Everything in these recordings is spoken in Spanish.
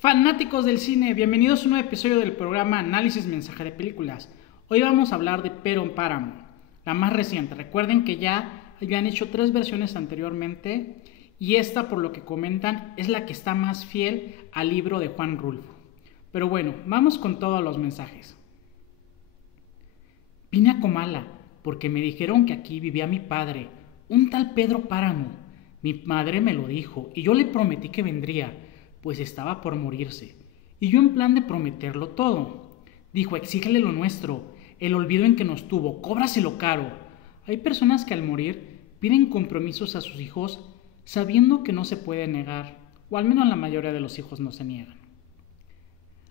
Fanáticos del cine, bienvenidos a un nuevo episodio del programa Análisis Mensaje de Películas. Hoy vamos a hablar de Pedro Páramo, la más reciente. Recuerden que ya habían hecho 3 versiones anteriormente y esta, por lo que comentan, es la que está más fiel al libro de Juan Rulfo. Pero bueno, vamos con todos los mensajes. Vine a Comala porque me dijeron que aquí vivía mi padre, un tal Pedro Páramo. Mi madre me lo dijo y yo le prometí que vendría, pues estaba por morirse. Y yo en plan de prometerlo todo. Dijo, exígele lo nuestro, el olvido en que nos tuvo, cóbraselo caro. Hay personas que al morir piden compromisos a sus hijos sabiendo que no se puede negar, o al menos la mayoría de los hijos no se niegan.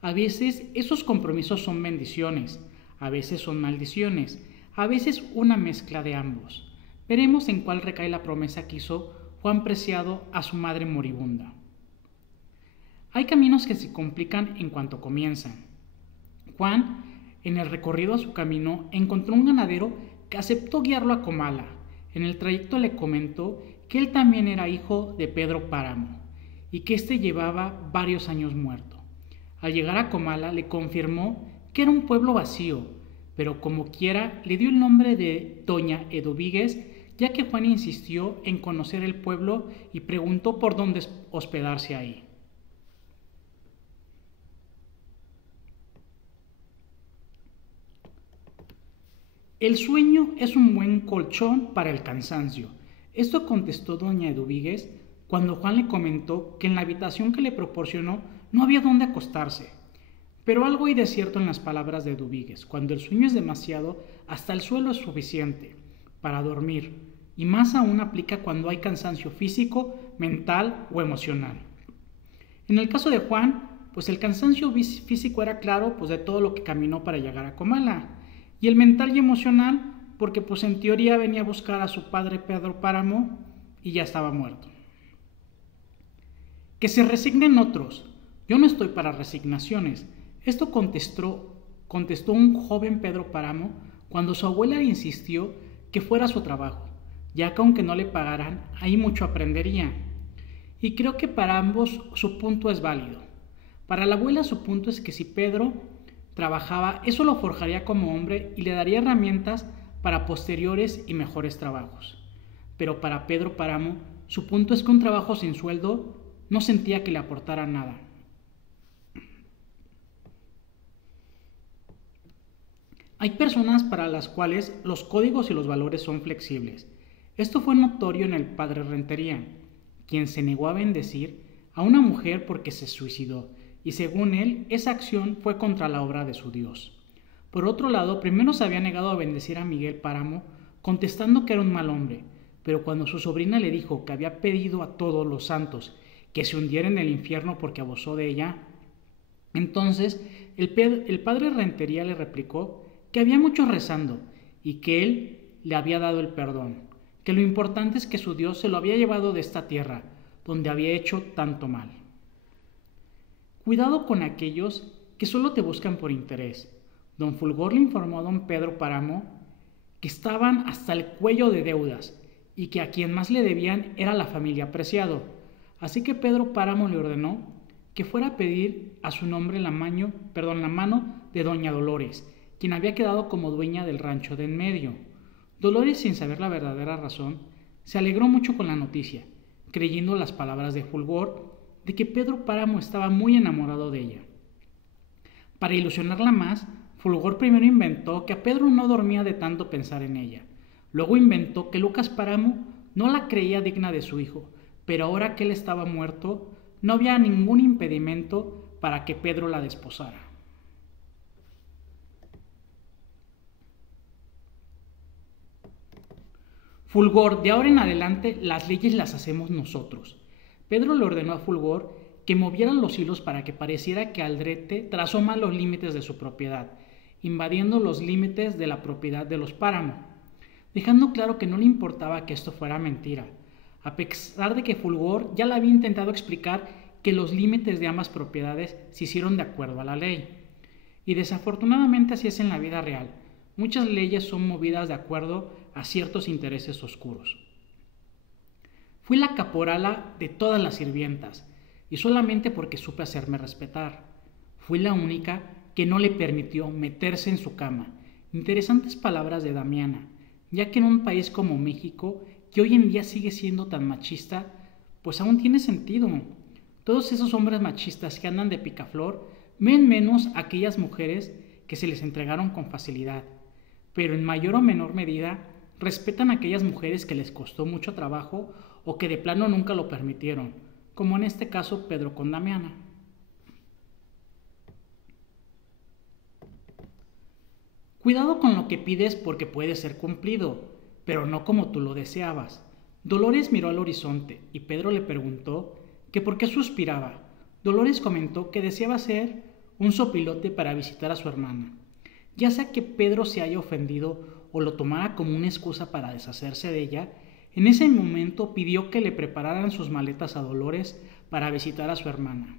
A veces esos compromisos son bendiciones, a veces son maldiciones, a veces una mezcla de ambos. Veremos en cuál recae la promesa que hizo Juan Preciado a su madre moribunda. Hay caminos que se complican en cuanto comienzan. Juan, en el recorrido a su camino, encontró un ganadero que aceptó guiarlo a Comala. En el trayecto le comentó que él también era hijo de Pedro Páramo y que éste llevaba varios años muerto. Al llegar a Comala le confirmó que era un pueblo vacío, pero como quiera le dio el nombre de Doña Eduvíguez, ya que Juan insistió en conocer el pueblo y preguntó por dónde hospedarse ahí. El sueño es un buen colchón para el cansancio. Esto contestó doña Eduvíguez cuando Juan le comentó que en la habitación que le proporcionó no había dónde acostarse. Pero algo hay de cierto en las palabras de Eduvíguez. Cuando el sueño es demasiado, hasta el suelo es suficiente para dormir, y más aún aplica cuando hay cansancio físico, mental o emocional. En el caso de Juan, pues el cansancio físico era claro, pues de todo lo que caminó para llegar a Comala. Y el mental y emocional, porque pues en teoría venía a buscar a su padre Pedro Páramo y ya estaba muerto. Que se resignen otros. Yo no estoy para resignaciones. Esto contestó un joven Pedro Páramo cuando su abuela le insistió que fuera su trabajo, ya que aunque no le pagaran, ahí mucho aprendería. Y creo que para ambos su punto es válido. Para la abuela su punto es que si Pedro trabajaba, eso lo forjaría como hombre y le daría herramientas para posteriores y mejores trabajos. Pero para Pedro Páramo, su punto es que un trabajo sin sueldo no sentía que le aportara nada. Hay personas para las cuales los códigos y los valores son flexibles. Esto fue notorio en el padre Rentería, quien se negó a bendecir a una mujer porque se suicidó, y según él, esa acción fue contra la obra de su Dios. Por otro lado, primero se había negado a bendecir a Miguel Páramo, contestando que era un mal hombre, pero cuando su sobrina le dijo que había pedido a todos los santos que se hundiera en el infierno porque abusó de ella, entonces el padre Rentería le replicó que había muchos rezando y que él le había dado el perdón, que lo importante es que su Dios se lo había llevado de esta tierra, donde había hecho tanto mal. Cuidado con aquellos que solo te buscan por interés. Don Fulgor le informó a don Pedro Páramo que estaban hasta el cuello de deudas y que a quien más le debían era la familia Preciado. Así que Pedro Páramo le ordenó que fuera a pedir a su nombre la mano de doña Dolores, quien había quedado como dueña del rancho de en medio. Dolores, sin saber la verdadera razón, se alegró mucho con la noticia, creyendo las palabras de Fulgor de que Pedro Páramo estaba muy enamorado de ella. Para ilusionarla más, Fulgor primero inventó que a Pedro no dormía de tanto pensar en ella. Luego inventó que Lucas Páramo no la creía digna de su hijo, pero ahora que él estaba muerto, no había ningún impedimento para que Pedro la desposara. Fulgor, de ahora en adelante las leyes las hacemos nosotros. Pedro le ordenó a Fulgor que movieran los hilos para que pareciera que Aldrete trazó mal los límites de su propiedad, invadiendo los límites de la propiedad de los Páramo, dejando claro que no le importaba que esto fuera mentira, a pesar de que Fulgor ya le había intentado explicar que los límites de ambas propiedades se hicieron de acuerdo a la ley. Y desafortunadamente así es en la vida real. Muchas leyes son movidas de acuerdo a ciertos intereses oscuros. Fui la caporala de todas las sirvientas. y solamente porque supe hacerme respetar. Fui la única que no le permitió meterse en su cama. Interesantes palabras de Damiana, ya que en un país como México, que hoy en día sigue siendo tan machista, pues aún tiene sentido. Todos esos hombres machistas que andan de picaflor ven menos a aquellas mujeres que se les entregaron con facilidad, pero en mayor o menor medida respetan a aquellas mujeres que les costó mucho trabajo o que de plano nunca lo permitieron, como en este caso Pedro con Damiana. Cuidado con lo que pides porque puede ser cumplido, pero no como tú lo deseabas. Dolores miró al horizonte y Pedro le preguntó que por qué suspiraba. Dolores comentó que deseaba ser un sopilote para visitar a su hermana. Ya sea que Pedro se haya ofendido o lo tomara como una excusa para deshacerse de ella, en ese momento pidió que le prepararan sus maletas a Dolores para visitar a su hermana.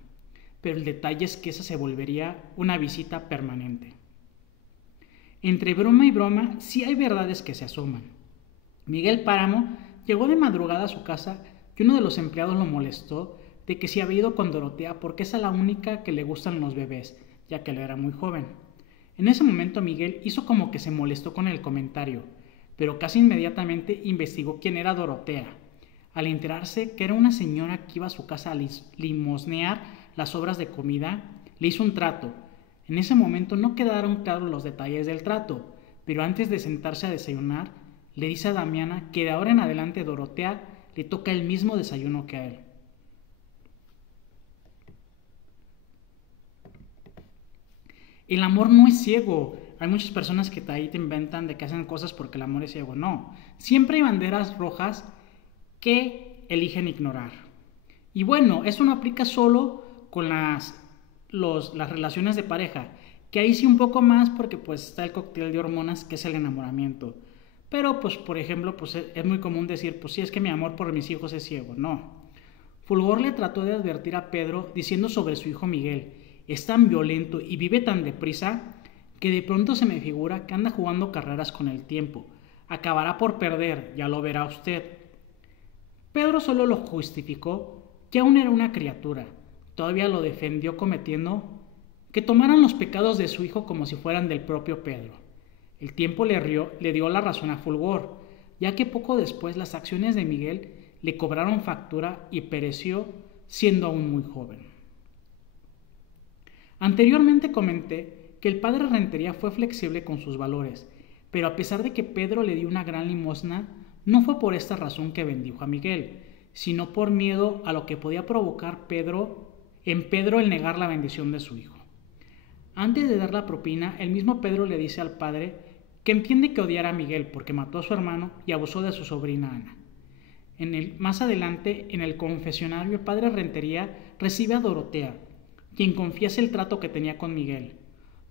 Pero el detalle es que esa se volvería una visita permanente. Entre broma y broma, sí hay verdades que se asoman. Miguel Páramo llegó de madrugada a su casa y uno de los empleados lo molestó de que si había ido con Dorotea porque es a la única que le gustan los bebés, ya que él era muy joven. En ese momento Miguel hizo como que se molestó con el comentario, pero casi inmediatamente investigó quién era Dorotea. Al enterarse que era una señora que iba a su casa a limosnear las sobras de comida, le hizo un trato. En ese momento no quedaron claros los detalles del trato, pero antes de sentarse a desayunar, le dice a Damiana que de ahora en adelante Dorotea le toca el mismo desayuno que a él. El amor no es ciego. Hay muchas personas que ahí te inventan de que hacen cosas porque el amor es ciego. No, siempre hay banderas rojas que eligen ignorar. Y bueno, eso no aplica solo con las relaciones de pareja, que ahí sí un poco más porque pues está el cóctel de hormonas que es el enamoramiento. Pero pues por ejemplo pues es muy común decir pues sí es que mi amor por mis hijos es ciego. No. Fulgor le trató de advertir a Pedro diciendo sobre su hijo Miguel: es tan violento y vive tan deprisa que de pronto se me figura que anda jugando carreras con el tiempo. Acabará por perder, ya lo verá usted. Pedro solo lo justificó que aún era una criatura. Todavía lo defendió cometiendo que tomaran los pecados de su hijo como si fueran del propio Pedro. El tiempo le dio la razón a Fulgor, ya que poco después las acciones de Miguel le cobraron factura y pereció siendo aún muy joven. Anteriormente comenté que el padre Rentería fue flexible con sus valores, pero a pesar de que Pedro le dio una gran limosna, no fue por esta razón que bendijo a Miguel, sino por miedo a lo que podía provocar en Pedro el negar la bendición de su hijo. Antes de dar la propina, el mismo Pedro le dice al padre que entiende que odiara a Miguel porque mató a su hermano y abusó de su sobrina Ana. Más adelante, en el confesionario, el padre Rentería recibe a Dorotea, quien confiesa el trato que tenía con Miguel.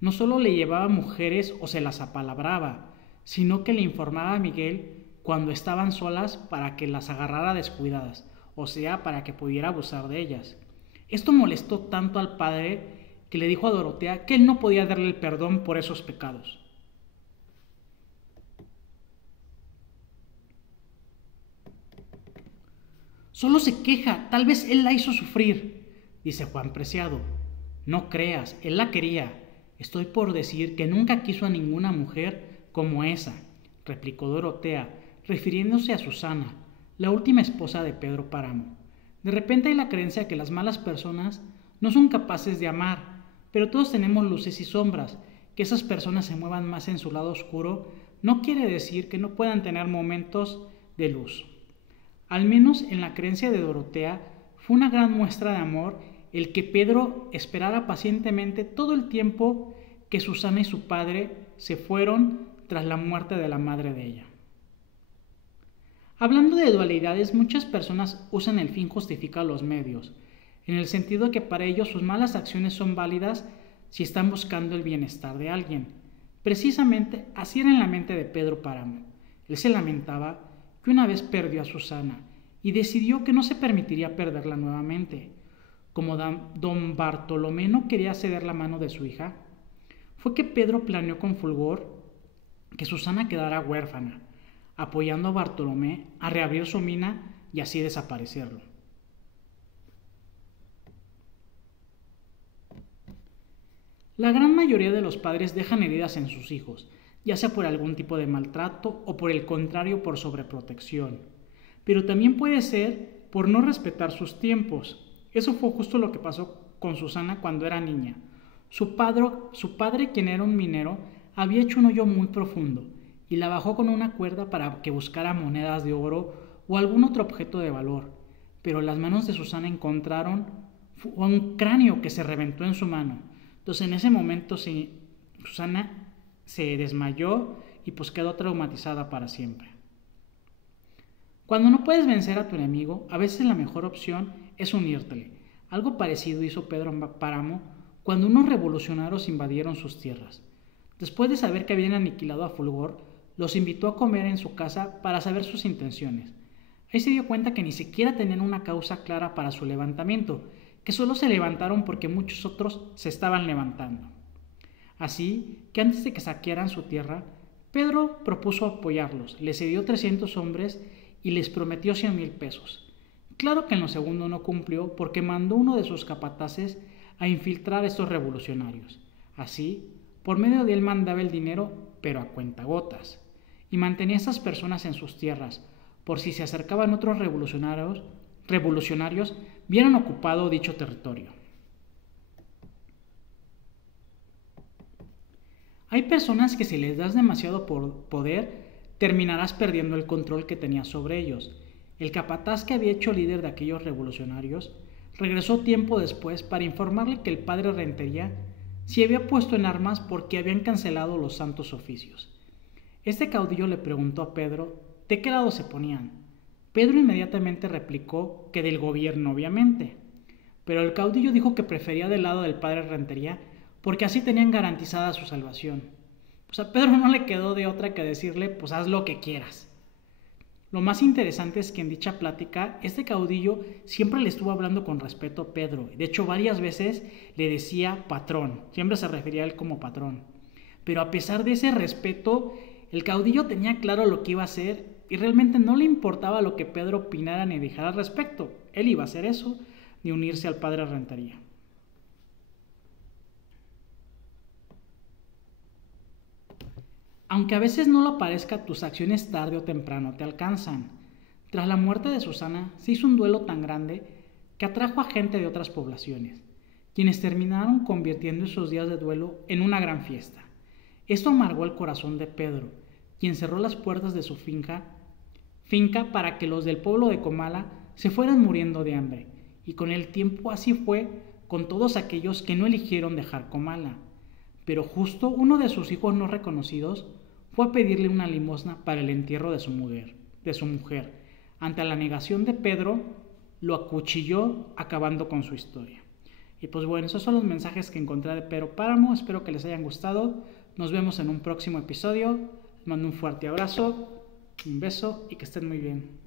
No solo le llevaba mujeres o se las apalabraba, sino que le informaba a Miguel cuando estaban solas para que las agarrara descuidadas, o sea, para que pudiera abusar de ellas. Esto molestó tanto al padre que le dijo a Dorotea que él no podía darle el perdón por esos pecados. Solo se queja, tal vez él la hizo sufrir, dice Juan Preciado. No creas, él la quería. Estoy por decir que nunca quiso a ninguna mujer como esa, replicó Dorotea, refiriéndose a Susana, la última esposa de Pedro Páramo. De repente hay la creencia de que las malas personas no son capaces de amar, pero todos tenemos luces y sombras. Que esas personas se muevan más en su lado oscuro no quiere decir que no puedan tener momentos de luz. Al menos en la creencia de Dorotea fue una gran muestra de amor el que Pedro esperara pacientemente todo el tiempo que Susana y su padre se fueron tras la muerte de la madre de ella. Hablando de dualidades, muchas personas usan el fin justifica los medios, en el sentido que para ellos sus malas acciones son válidas si están buscando el bienestar de alguien. Precisamente así era en la mente de Pedro Páramo. Él se lamentaba que una vez perdió a Susana y decidió que no se permitiría perderla nuevamente. Como don Bartolomé no quería ceder la mano de su hija, fue que Pedro planeó con fulgor que Susana quedara huérfana, apoyando a Bartolomé a reabrir su mina y así desaparecerlo. La gran mayoría de los padres dejan heridas en sus hijos, ya sea por algún tipo de maltrato o por el contrario por sobreprotección. Pero también puede ser por no respetar sus tiempos. Eso fue justo lo que pasó con Susana cuando era niña. Su padre, quien era un minero, había hecho un hoyo muy profundo y la bajó con una cuerda para que buscara monedas de oro o algún otro objeto de valor. Pero las manos de Susana encontraron un cráneo que se reventó en su mano. Entonces en ese momento Susana se desmayó y pues quedó traumatizada para siempre. Cuando no puedes vencer a tu enemigo, a veces la mejor opción es unírtele. Algo parecido hizo Pedro Páramo cuando unos revolucionarios invadieron sus tierras. Después de saber que habían aniquilado a Fulgor, los invitó a comer en su casa para saber sus intenciones. Ahí se dio cuenta que ni siquiera tenían una causa clara para su levantamiento, que solo se levantaron porque muchos otros se estaban levantando. Así que antes de que saquearan su tierra, Pedro propuso apoyarlos, les cedió 300 hombres y les prometió 100,000 pesos. Claro que en lo segundo no cumplió porque mandó uno de sus capataces a infiltrar a estos revolucionarios. Así, por medio de él mandaba el dinero, pero a cuentagotas, y mantenía a estas personas en sus tierras, por si se acercaban otros revolucionarios vieran ocupado dicho territorio. Hay personas que si les das demasiado poder, terminarás perdiendo el control que tenías sobre ellos. El capataz que había hecho líder de aquellos revolucionarios regresó tiempo después para informarle que el padre Rentería se había puesto en armas porque habían cancelado los santos oficios. Este caudillo le preguntó a Pedro de qué lado se ponían. Pedro inmediatamente replicó que del gobierno, obviamente, pero el caudillo dijo que prefería del lado del padre Rentería porque así tenían garantizada su salvación. Pues a Pedro no le quedó de otra que decirle, pues haz lo que quieras. Lo más interesante es que en dicha plática, este caudillo siempre le estuvo hablando con respeto a Pedro. De hecho, varias veces le decía patrón, siempre se refería a él como patrón. Pero a pesar de ese respeto, el caudillo tenía claro lo que iba a hacer y realmente no le importaba lo que Pedro opinara ni dijera al respecto. Él iba a hacer eso, ni unirse al padre Rentería. Aunque a veces no lo parezca, tus acciones tarde o temprano te alcanzan. Tras la muerte de Susana, se hizo un duelo tan grande que atrajo a gente de otras poblaciones, quienes terminaron convirtiendo esos días de duelo en una gran fiesta. Esto amargó el corazón de Pedro, quien cerró las puertas de su finca para que los del pueblo de Comala se fueran muriendo de hambre, y con el tiempo así fue con todos aquellos que no eligieron dejar Comala. Pero justo uno de sus hijos no reconocidos fue a pedirle una limosna para el entierro de su mujer. Ante la negación de Pedro, lo acuchilló, acabando con su historia. Y pues bueno, esos son los mensajes que encontré de Pedro Páramo. Espero que les hayan gustado. Nos vemos en un próximo episodio. Les mando un fuerte abrazo, un beso y que estén muy bien.